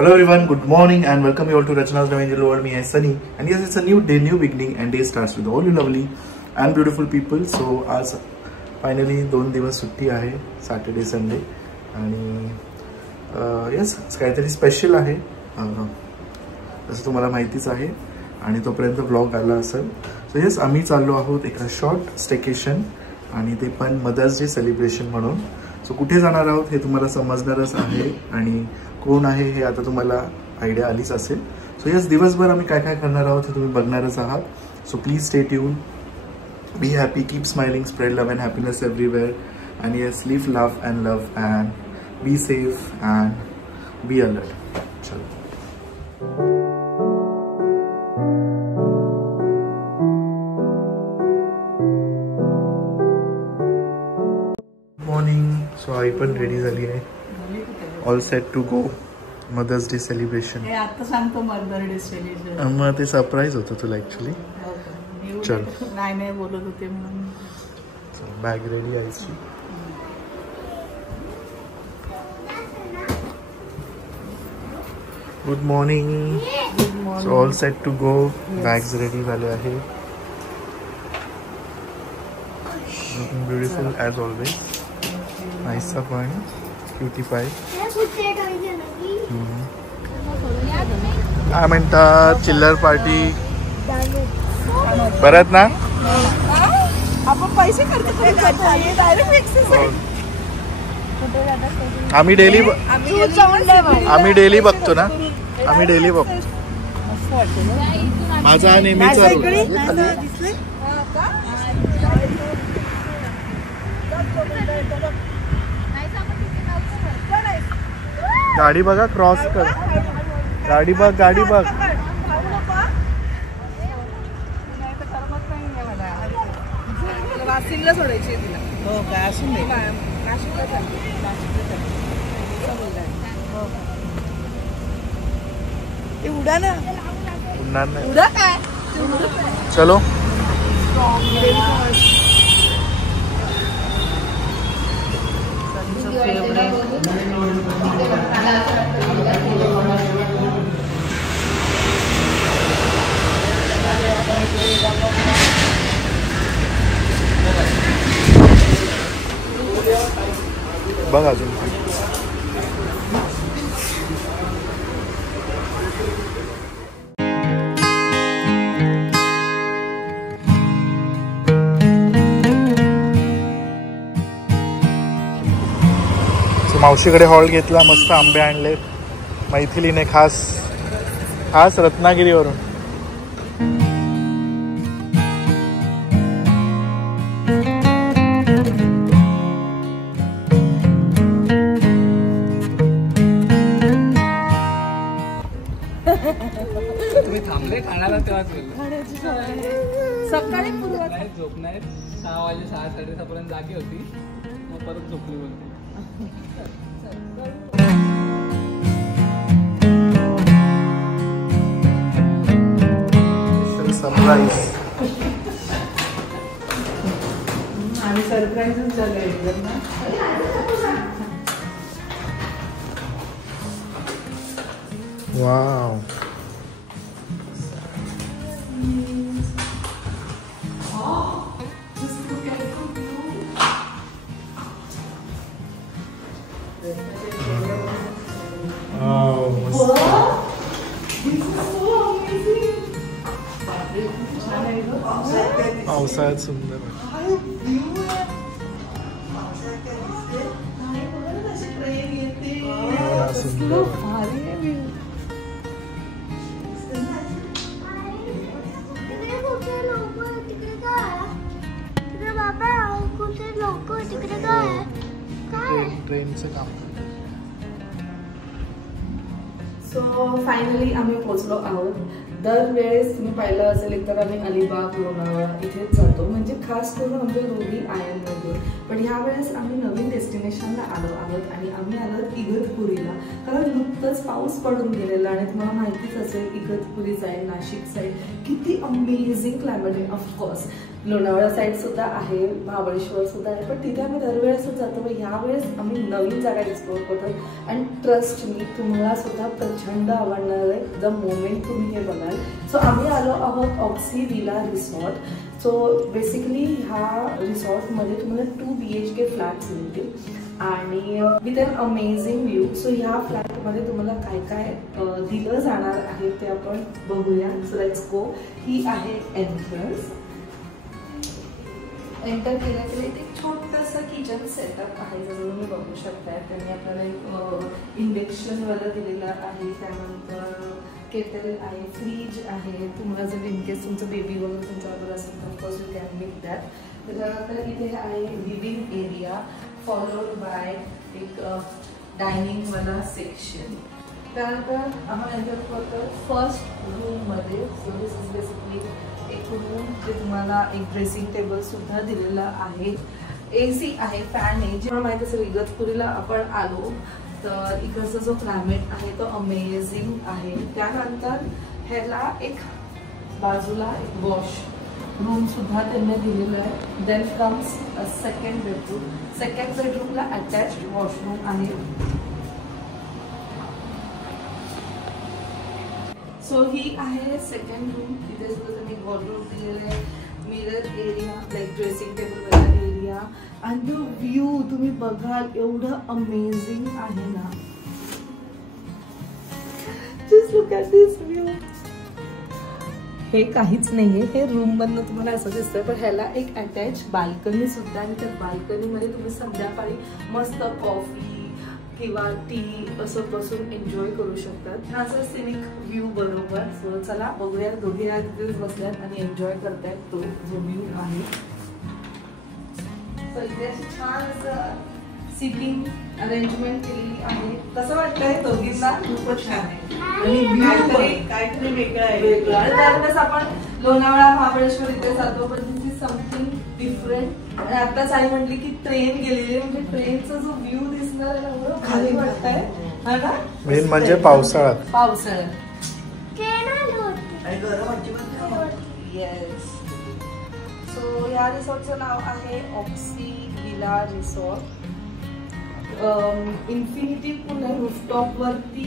Hello everyone, good morning and welcome you all to Rachna's Angel World. Me, Sunny, and yes, it's a new day, new beginning, and day starts with all you lovely and beautiful people. So, आज finally 2 दिवस सुट्टी आहे, Saturday, Sunday, आणि yes, काहीतरी special आहे, जसं तुम्हाला माहितीच आहे, आणि तोपर्यंत व्लॉग आला असेल. सो येस, आम्ही चाललो आहोत एका शॉर्ट स्टेकेशन, आणि ते पण मदर्स डे सेलिब्रेशन म्हणून. सो कुठे जाणार आहोत हे तुम्हाला समजणारच आहे, आणि कोण आहे हे आता तुम्हाला आयडिया आलीच असेल. सो येस, दिवसभर आम्ही काय काय करणार आहोत हे तुम्ही बघणारच आहात. So please stay tuned, be happy, keep smiling, spread love and happiness everywhere, and yes, live love and be safe and be alert. चलो. मॉर्निंग. सो आई पण रेडी झाली आहे, all set to go mother's day celebration. आता सांगतो mother day celebration. मग ते surprise होतं तुला ॲक्च्युली. चल, नाही बोलत होते म्हणून. बॅग रेडी आईची. Good morning. So all set to go, bags ready झाले आहे. Looking beautiful as always. नाईसचा पण क्युटी पाय. काय म्हणतात, चिल्लर पार्टी परत ना. आपण पैसे खर्च आम्ही डेली बघतो ना, आम्ही डेली बघतो. माझा नेहमीचा गाडी बघा, क्रॉस कर. गाडी बघ, गाडी बघ. वाशिंगला सोडायची तिला. हो काय, असून दे. उडा ना. उडणार नाही. उडा काय. चलो. बघ अजून मावशीकडे हॉल घेतला, मस्त आंबे आणले मैथिलीने, खास रत्नागिरीवरून. तुम्ही थांबले खाण्याला तेव्हाच सकाळी झोपणार 6 वाजे 6:30 पर्यंत जागी होती, मग परत झोपली बोलते. सरप्राईज. आणि सरप्राईजच झालं एकदम ना. वाव. पावसाळ्यात सुंदर ट्रेनचं काम. सो फायनली आम्ही पोहोचलो आहोत. दरवेळेस तुम्ही पाहिलं असेल तर आम्ही अलिबाग, लोणावळा इथेच जातो, म्हणजे खास करून आमच्या दोघी आयांमध्ये. पण ह्यावेळेस आम्ही नवीन डेस्टिनेशनला आलो आहोत आणि आम्ही आलो इगतपुरीला, कारण नुकतंच पाऊस पडून गेलेला आणि तुम्हाला माहितीच असेल इगतपुरी साईड, नाशिक साईड किती अमेझिंग क्लायमेट आहे. ऑफकोर्स लोणावळा साईड सुद्धा आहे, महाबळेश्वर सुद्धा आहे, पण तिथे आम्ही दरवेळेसच जातो. व ह्यावेळेस आम्ही नवीन जागा एक्सप्लोर करतो अँड ट्रस्ट मी तुम्हाला सुद्धा प्रचंड आवडणार आहे द मोमेंट तुम्ही हे बघाल. सो आम्ही आलो आहोत Oxy Villa resort. So basically ह्या रिसॉर्टमध्ये तुम्हाला 2 BHK फ्लॅट्स मिळतील आणि with an amazing view. So ह्या फ्लॅटमध्ये तुम्हाला काय काय दिलं जाणार आहे ते आपण बघूया. So let's go. ही आहे एंट्रन्स. एंटर केल्या केल्या इथे एक छोटंसं किचन सेटअप आहे, जसं तुम्ही बघू शकताय. त्यांनी आपल्याला एक इंडक्शनवाला दिलेलं आहे, त्यानंतर केटल आहे, फ्रीज आहे. तुम्हाला जर इनकेस तुमचं बेबी वगैरे तुमच्याबरोबर असेल तर of course you can make that. त्यानंतर इथे आहे लिव्हिंग एरिया फॉलोड बाय एक डायनिंगवाला सेक्शन. त्यानंतर आम्हाला एंटर करतो फर्स्ट रूममध्ये. सो दिस इज बेसिकली एक रूम जे तुम्हाला एक ड्रेसिंग टेबल सुद्धा दिलेला आहे. AC आहे, फॅन आहे. जेव्हा माहिती असेल इगतपुरीला आपण आलो तर इकडचा जो क्लायमेट आहे तो अमेझिंग आहे. त्यानंतर ह्याला एक बाजूला एक वॉश रूम सुद्धा त्यांनी दिलेलं आहे. Then comes a second bedroom. Second बेडरूमला अटॅच्ड वॉशरूम आहे. सो ही आहे सेकंड रूम. तिथे सुद्धा त्यांनी वॉर्डरोब दिलेलं आहे, mirror area, like dressing table वाला एरिया. आणि द व्ह्यू तुम्ही बघाल एवढं अमेझिंग आहे ना. Just look at this view. हे काहीच नाहीये, हे रूम मधनं तुम्हाला असं दिसतंय, पण ह्याला एक अटॅच बाल्कनी सुद्धा आणि त्या बाल्कनीमध्ये तुम्ही संध्याकाळी मस्त कॉफी किंवा टी असं बसून एन्जॉय करू शकतात. हा असं सिनिक व्ह्यू बरोबर. सो चला बघूया. दोघे या तिथेच बसल्यात आणि एन्जॉय करतायत तो जो व्ह्यू आहे. सो इथे अशी छान असं सिटिंग अरेंजमेंट केलेली आहे. कसं वाटतंय दोघींना? खूपच छान आहे आणि काहीतरी वेगळं आहे. वेगळं आणि त्यावेळेस आपण लोणावळा महाबळेश्वर इथे जातो, पण दिस इज समथिंग डिफरंट. आणि आताच आई म्हटली की ट्रेन गेलेली, म्हणजे ट्रेनचा जो व्ह्यू दिसणार आहे एवढं भारी वाटतंय हा ना. मेन म्हणजे पावसाळ्यात येस. सो या रिसॉर्टचं नाव आहे ऑक्सी विला रिसॉर्ट. इन्फिनिटी पूल आहे, रूफटॉप वरती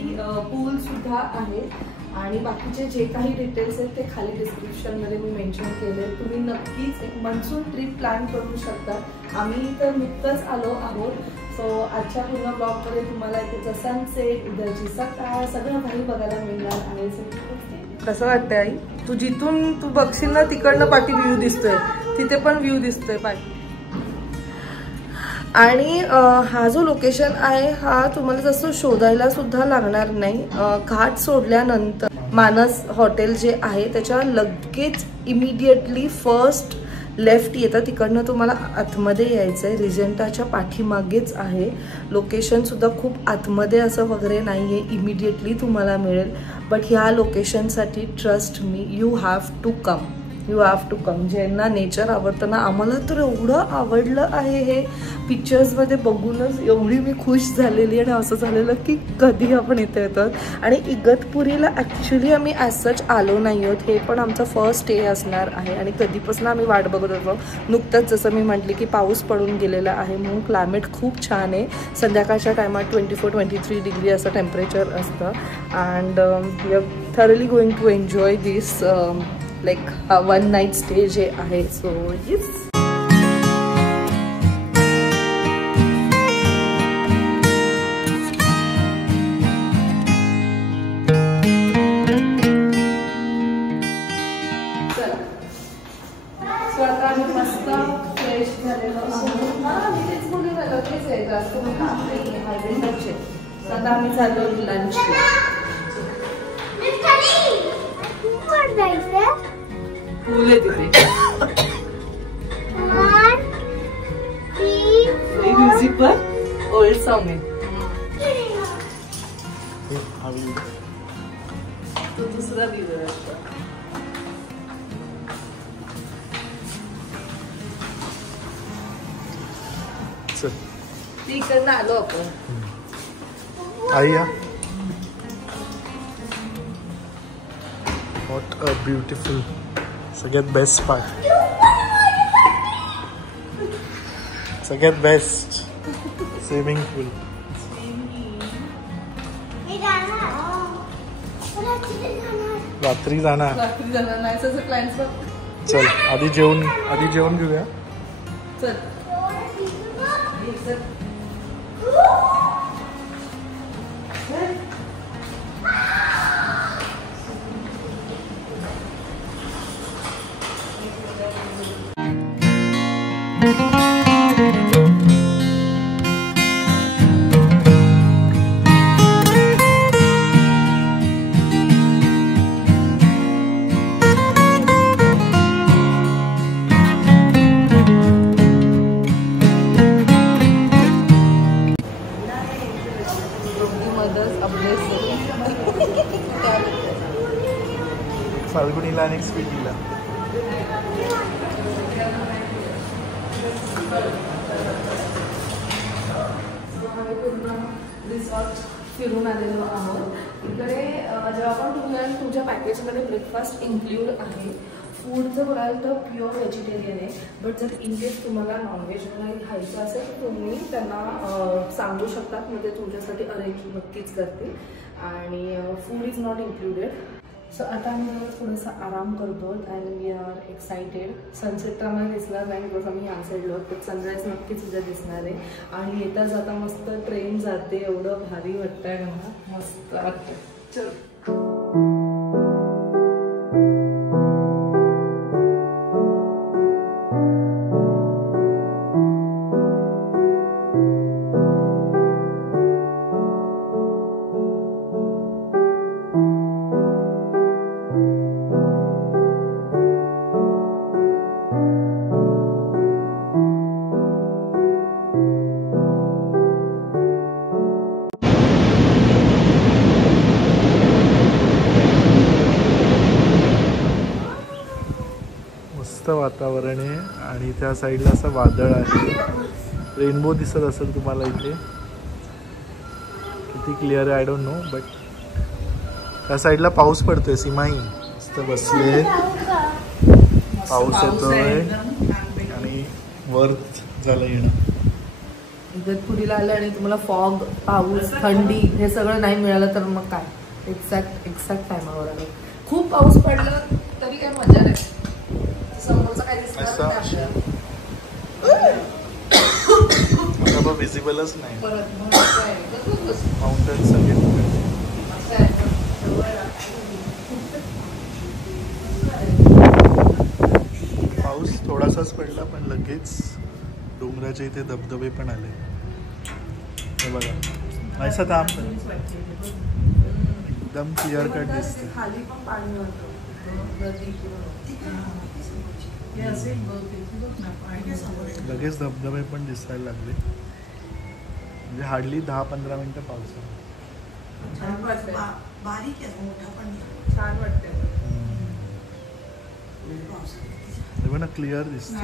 पूल सुद्धा आहे आणि बाकीचे जे काही डिटेल्स आहेत ते खाली डिस्क्रिप्शन मध्ये मी मेन्शन केले. तुम्ही नक्कीच एक मान्सून ट्रिप प्लॅन करू शकता. आम्ही तर नुकतंच आलो आहोत. सो आजच्या पूर्ण ब्लॉग मध्ये तुम्हाला इथे सनसेट, उद्याची सकाळ सगळं काही बघायला मिळणार आहे. कसं वाटतंय आई? तू जिथून तू बघशील ना तिकडनं पाठी व्ह्यू दिसतोय, तिथे पण व्ह्यू दिसतोय पाठी. आणि हा जो लोकेशन आहे हा तुम्हाला जसं शोधायला सुद्धा लागणार नाही. घाट सोडल्यानंतर मानस हॉटेल जे आहे त्याच्या लगेच इमिडिएटली फर्स्ट लेफ्ट येतं, तिकडनं तुम्हाला आतमध्ये यायचं आहे. रिजेंटाच्या पाठीमागेच आहे. लोकेशनसुद्धा खूप आतमध्ये असं वगैरे नाही आहे, इमिडिएटली तुम्हाला मिळेल. बट ह्या लोकेशनसाठी trust me, you have to come. ज्यांना नेचर आवडतं ना, आम्हाला तर एवढं आवडलं आहे हे पिक्चर्समध्ये बघूनच एवढी मी खुश झालेली आणि असं झालेलं की कधी आपण इथे येतात. आणि इगतपुरीला ॲक्च्युली आम्ही ॲज सच आलो नाही आहोत, हे पण आमचा फर्स्ट स्टे असणार आहे आणि कधीपासून आम्ही वाट बघत होतो. नुकतंच जसं मी म्हटली की पाऊस पडून गेलेला आहे म्हणून क्लायमेट खूप छान आहे. संध्याकाळच्या टायमात 24-23 डिग्री असं टेम्परेचर असतं. And we are thoroughly going to enjoy this like a one night stay जे आहे. So yes. सो आता आम्ही मस्त फ्रेश झालेलो आहोत. मी तेच बोलून राहिलो तेच आहे, जास्त हायब्रिडचे. आता आम्ही चाललो लंच. फुल आहे तिथे म्युझिक पण ओल्ड सॉन्ग आहे. तो दुसरा व्ह्यू आहे. इकडनं आलो आपण. आई या. व्हॉट अ ब्युटिफुल, सगळ्यात बेस्ट पार्ट, सगळ्यात बेस्ट स्विमिंग पूल. रात्री जाणार नाही तसं प्लॅन. चल आधी जेवण घेऊया. चल फाल्गुनीला आणि स्वीटीला. रिसॉर्ट फिरून आलेलो आहोत. इकडे जेव्हा आपण तुमच्या पॅकेजमध्ये ब्रेकफास्ट इन्क्लूड आहे. फूडचं बघायला तर प्युअर व्हेजिटेरियन आहे. बट जर इन केस तुम्हाला नॉनव्हेज वगैरे खायचं असेल तर तुम्ही त्यांना सांगू शकतात, म्हणजे तुमच्यासाठी अरेंज नक्कीच करते. आणि food is not included. So आता आम्ही थोडासा आराम करतो and we are excited. Sunset तर आम्हाला दिसणार नाही बिकॉज आम्ही या साईडलो, पण सनराईज नक्कीच तिथे दिसणार आहे. आणि येता जाता मस्त ट्रेन जाते, एवढं भारी वाटतंय मला, मस्त वाटतं. चल वातावरण आहे आणि त्या साईडला असं वादळ आहे. रेनबो दिसत असेल तुम्हाला इथे, किती क्लिअर आहे आय डोंट नो. बट त्या साईडला पाऊस पडतोय. सीमाई मस्त बसले, पाऊस येतोय आणि वर झालं येणं. इगतपुरीला आलं आणि तुम्हाला फॉग, पाऊस, थंडी हे सगळं नाही मिळालं तर मग काय. एक्झॅक्ट टायमावर आलं. खूप पाऊस पडला तरी काय मजा नाही. समोरचं काय दिसणार विजिबलच नाही. माउंटन सगळे पाऊस थोडासाच पडला पण लगेच डोंगराच्या इथे धबधबे पण आले. हे बघा ऐसा था एकदम क्लिअर कट दिसते. खाली पण पाणी होतं. लगेच धबधबे पण दिसायला लागले. म्हणजे हार्डली 10-15 मिनिटं पाऊस. छान वाटते. ना क्लिअर दिसते.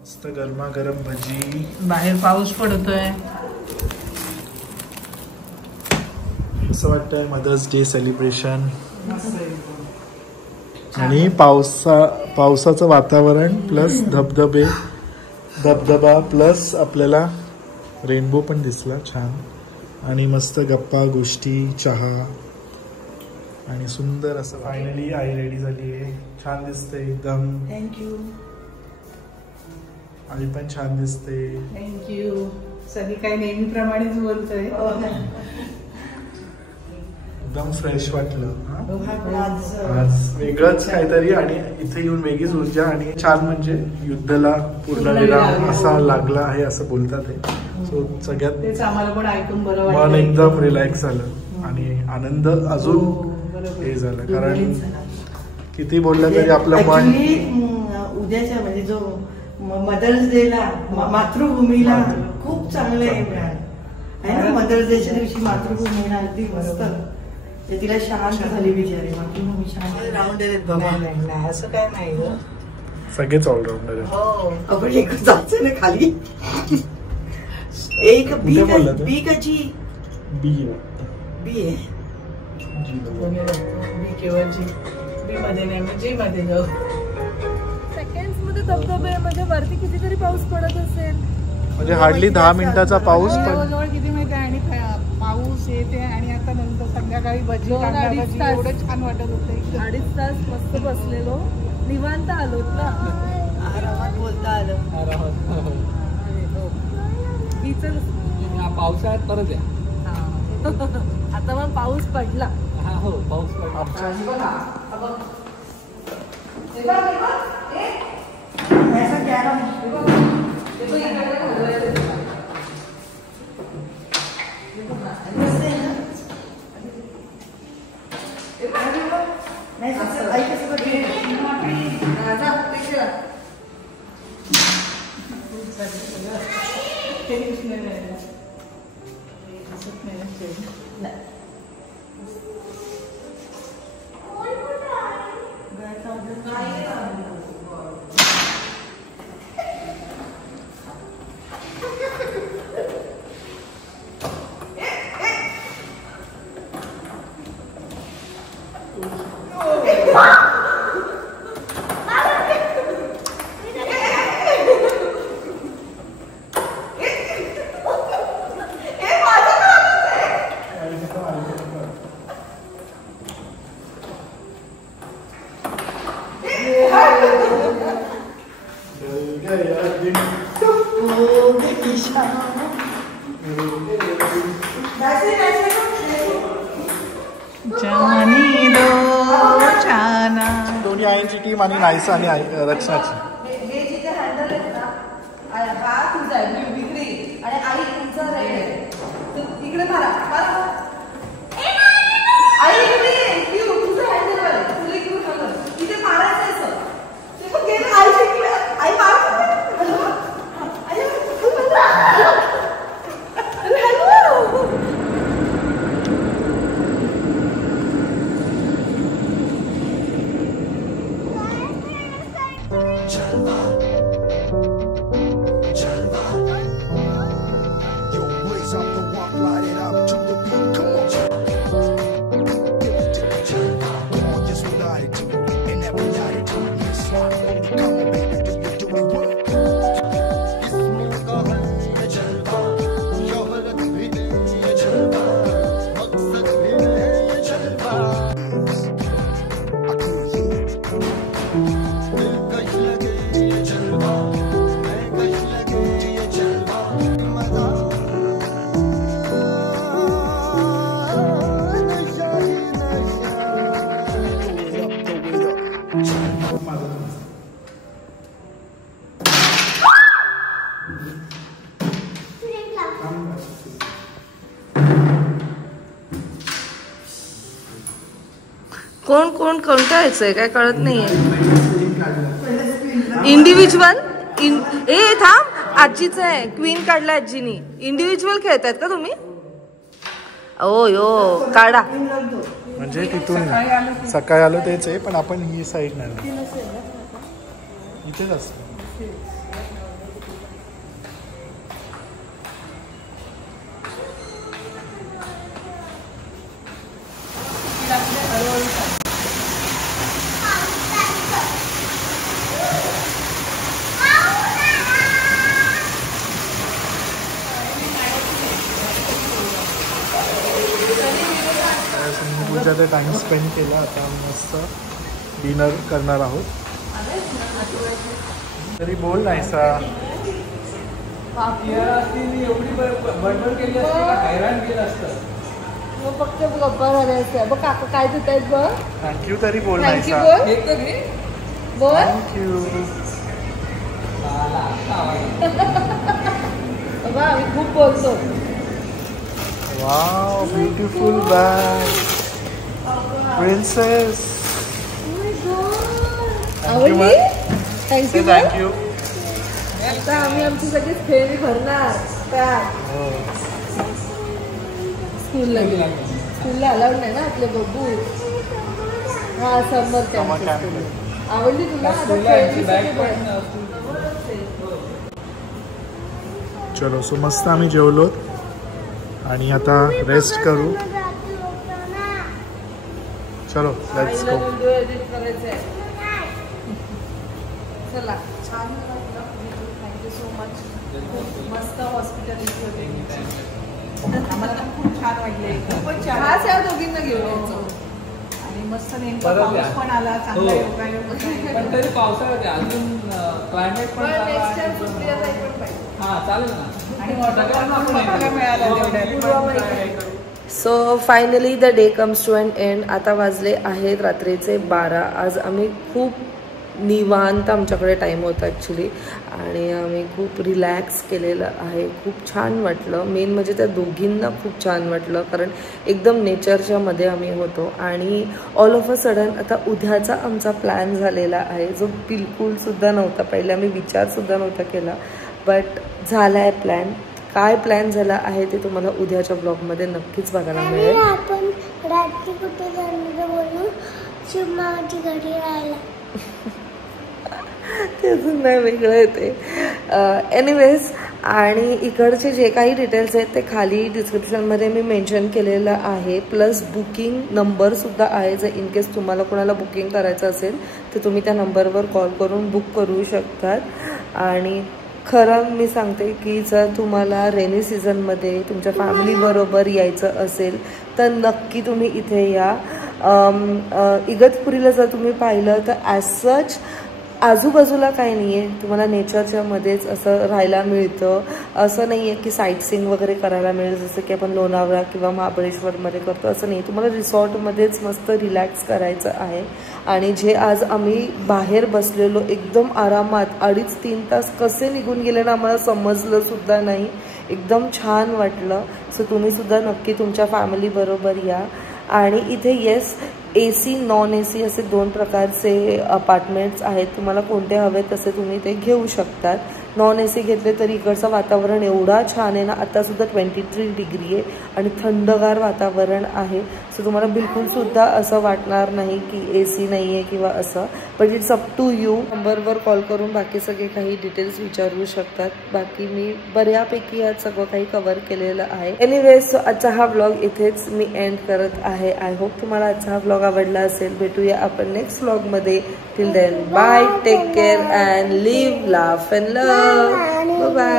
मस्त गरमागरम भजी. बाहेर पाऊस पडतोय. असं वाटतंय मदर्स डे सेलिब्रेशन. आणि पावसाचं वातावरण प्लस धबधबा प्लस आपल्याला रेनबो पण दिसला छान. आणि मस्त गप्पा गोष्टी, चहा आणि सुंदर असं. फायनली आई रेडी झाली आहे. छान दिसते एकदम. थँक्यू. आई पण छान दिसते. थँक्यू. सगळी काही नेहमीप्रमाणेच बोलतोय. एकदम फ्रेश वाटलं. आज वेगळंच काहीतरी आणि इथे येऊन वेगळीच ऊर्जा आणि छान म्हणजे युद्धाला पूर्णविराम असा लागला आहे असं बोलतात आहे. सो सगळ्यात आम्हाला पण ऐकून बरं मन एकदम रिलॅक्स झालं आणि आनंद अजून हे झालं. कारण किती बोललं तरी आपलं मन उद्याच्या म्हणजे जो मदर्स डेला मातृभूमीला खूप चांगलं आहे ना. मदर्स डेच्या दिवशी मातृभूमीला अगदी मस्त तिला शांत झाली बिचारी. मातृभूमी शांत राऊंड असं काय नाही. सगळेच ऑलराऊंडर हो आपण एक जायचं ना खाली. एक बी का जी बी बी आहे बी किंवा जी. बी मध्ये नाही मग जी मध्ये जाऊ. सेकंड्स मध्ये धबधबे म्हणजे वरती कितीतरी पाऊस पडत असेल. म्हणजे हार्डली 10 मिनिटाचा पाऊस पण जवळजवळ किती माहिती आणि पाऊस येते आणि आता नंतर संध्याकाळी भजी एवढं छान वाटत होतं. 2.5 तास मस्त बसलेलो निवांत आलोत ना. आरामात बोलता आलं. पावसाळ्यात परत या. आता मग पाऊस पडला. हो पाऊस पडला. दोन्ही आईंची टीम आणि नायसा आणि रचनाची. हे जिथे हँडल आहेत ना हा तुझा आहे ब्ल्यू ग्रीन आणि आई तुमचा रेड आहे. तर इकडे मारा आई इकडे ब्ल्यू तुझं हँडल आहे. तुला इकडे हँडल इथे मारायचं असं. ते पण गेलं आई शिकलं. आई मार. कोण कोण कोणतं यायचंय काय कळत नाहीये. इंडिव्हिज्युअल ए थांब आजीचं आहे. क्वीन काढला आजीनी. इंडिव्हिज्युअल खेळतायत का तुम्ही? ओ यो काढा. म्हणजे तिथून सकाळी आलो तेच आहे पण आपण ही साईड नाही इथेच असतो. पूजाचा टाइम स्पेंड केला. आता मस्त डिनर करणार आहोत. तरी बोल नाहीसा. एवढी बडबड केली असती हैराण केलं असतं. मग फक्त गप्पा झाल्या बघ काका काय देत आहेत बघ. थँक्यू तरी बोल. थँक्यू बोल बोल. थँक्यू बाबा आम्ही खूप बोलतो. Wow beautiful bag princess. आवडली. थँक्यू. थँक्यू. आता आम्ही आमची सगळीच खेळणी भरणार. स्कूलला अलाउड नाही ना आपले बब्बू. हा समर कॅम्प. आवडली तुला. चलो सो मस्त आम्ही जेवलो आणि आता रेस्ट करू. चलो लेट्स गो. चला छान. Thank you so much. मस्त हॉस्पिटॅलिटी होते. आम्हाला खूप छान वाटले. खूपच छान. हा त्या दोघींना घेऊन यायचं. आणि मस्त नेमका पाऊस पण आला. चांगला योगायोग होता. पण तरी पावसाळ्यात अजून क्लायमेट पण हा चालेल ना. आणि वॉटरफॉल मिळाला. So finally the day comes to an end. आता वाजले आहेत रात्रीचे 12. आज आम्ही खूप निवांत आमच्याकडे टाईम होता ॲक्च्युली आणि आम्ही खूप रिलॅक्स केलेलं आहे. खूप छान वाटलं. मेन म्हणजे त्या दोघींना खूप छान वाटलं कारण एकदम नेचरच्या मध्ये आम्ही होतो. आणि ऑल ऑफ अ सडन आता उद्याचा आमचा प्लॅन झालेला आहे जो बिलकुलसुद्धा नव्हता. पहिले आम्ही विचारसुद्धा नव्हता केला बट झाला आहे प्लॅन. काय प्लॅन झाला आहे ते तुम्हाला उद्याच्या ब्लॉगमध्ये नक्कीच बघायला मिळेल. आपण रात्री कुठे जाणार बोलू. शिवमाची घरी राहायला. ते अजून नाही वेगळं येते. एनिवेज आणि इकडचे जे काही डिटेल्स आहेत ते खाली डिस्क्रिप्शनमध्ये मी मेन्शन केलेलं आहे. प्लस बुकिंग नंबरसुद्धा आहे. जर इन केस तुम्हाला कोणाला बुकिंग करायचं असेल तर तुम्ही त्या नंबरवर कॉल करून बुक करू शकतात. आणि खरं मी सांगते की जर तुम्हाला रेनी सीझनमध्ये तुमच्या फॅमिलीबरोबर यायचं असेल तर नक्की तुम्ही इथे या. इगतपुरीला जर तुम्ही पाहिलं तर ॲज सच आजूबाजूला काही नाही आहे. तुम्हाला नेचरच्या मध्येच असं राहायला मिळतं. असं नाही आहे की साईट सीइंग वगैरे करायला मिळेल जसं की आपण लोणावळा किंवा महाबळेश्वरमध्ये करतो असं नाही. तुम्हाला रिसॉर्टमध्येच मस्त रिलॅक्स करायचं आहे. आणि जे आज आम्ही बाहेर बसलेलो एकदम आरामात 2.5-3 तास कसे निघून गेले ना आम्हाला समजलंसुद्धा नाही. एकदम छान वाटलं. सो तुम्हीसुद्धा नक्की तुमच्या फॅमिलीबरोबर या. आणि इथे येस AC नॉन AC असे 2 प्रकारचे अपार्टमेंट्स आहेत. तुम्हाला कोणते हवे तसे तुम्ही ते घेऊ शकतात. नॉन AC घेतले तरी इकडचं वातावरण एवढा छान आहे ना. आत्तासुद्धा 23 डिग्री आहे आणि थंडगार वातावरण आहे. सो तुम्हाला बिलकुलसुद्धा असं वाटणार नाही की AC नाही आहे किंवा असं. But it's up to you. नंबरवर कॉल करून बाकी सगळे काही डिटेल्स विचारू शकतात. बाकी मी बऱ्यापैकी आज सगळं काही कव्हर केलेलं आहे. एनिवेज सो आजचा हा व्लॉग इथेच मी एंड करत आहे. आय होप तुम्हाला आजचा हा व्लॉग आवडला असेल. भेटूया आपण नेक्स्ट व्लॉगमध्ये. Till then bye. Take care and live laugh and love. Bye bye.